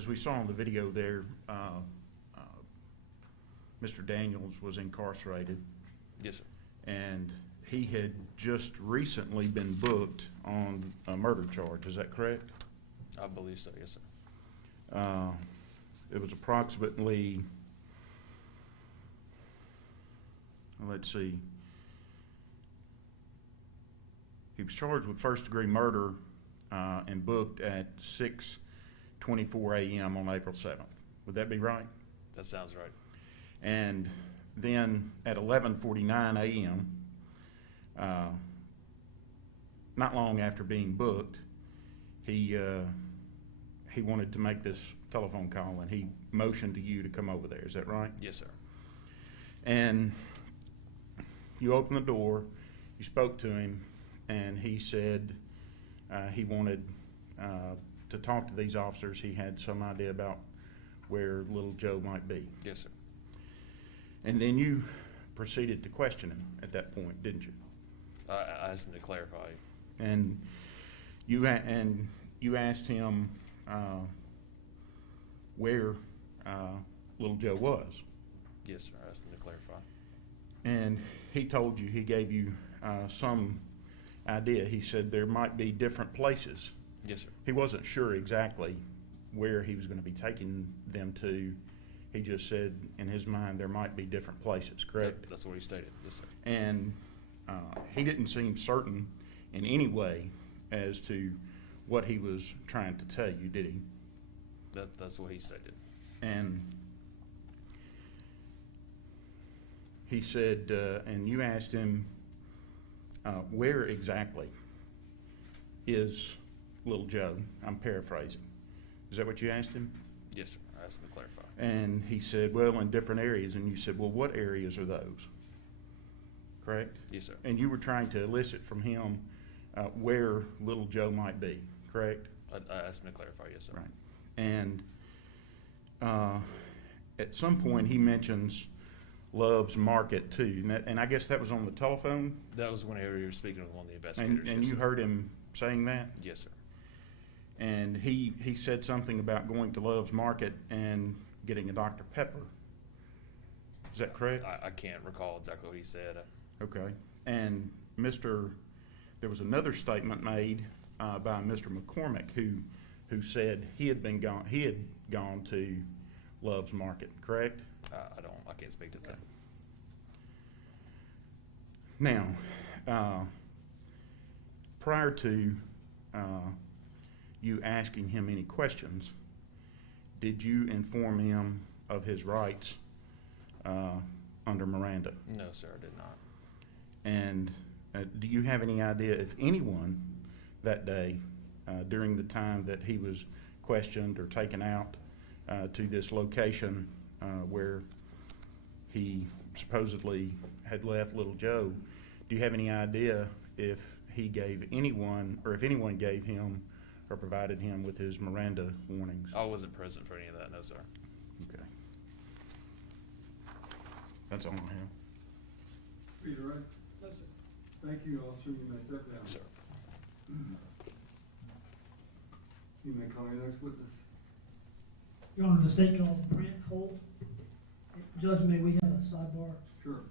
as we saw in the video there, Mr. Daniels was incarcerated, Yes, sir. and he had just recently been booked on a murder charge. Is that correct? I believe so, yes, sir. It was approximately, let's see, he was charged with first-degree murder and booked at 6:24 a.m. on April 7th. Would that be right? That sounds right. And then at 11:49 a.m., not long after being booked, he wanted to make this telephone call, and he motioned to you to come over there. Is that right? Yes, sir. And you opened the door, you spoke to him, and he said he wanted to talk to these officers. He had some idea about where little Joe might be. Yes, sir. And then you proceeded to question him at that point, didn't you? I asked him to clarify. And you asked him where little Joe was. Yes, sir. I asked him to clarify. And he told you, he gave you some idea. He said there might be different places. Yes, sir. He wasn't sure exactly where he was going to be taking them to. He just said in his mind there might be different places, correct? That's what he stated. Yes, sir. And he didn't seem certain in any way as to what he was trying to tell you, did he? That's what he stated. And he said, and you asked him, where exactly is little Joe? I'm paraphrasing. Is that what you asked him? Yes, sir. I asked him to clarify. And he said, well, in different areas. And you said, well, what areas are those? Correct? Yes, sir. And you were trying to elicit from him where little Joe might be, correct? I asked him to clarify. Yes, sir. Right. And at some point he mentions Love's Market too, and I guess that was on the telephone. That was whenever you were speaking with one of the investigators. And yes, you sir. heard him saying that. Yes, sir. And he said something about going to Love's Market and getting a Dr. Pepper. Is that correct? I can't recall exactly what he said. Okay. And there was another statement made by Mr. McCormick who said he had gone to Love's Market, correct? I can't speak to that. Now, prior to you asking him any questions, did you inform him of his rights under Miranda? No, sir, I did not. And do you have any idea if anyone that day, during the time that he was questioned or taken out to this location where he supposedly had left little Joe, do you have any idea if he gave anyone, or if anyone gave him or provided him with his Miranda warnings? I wasn't present for any of that, no, sir. Okay. That's all I have. Peter, right? That's it. Thank you, officer. You may step down. Sir. You may call your next witness. Your Honor, the state calls Brent Holt. Judge, may we have a sidebar? Sure.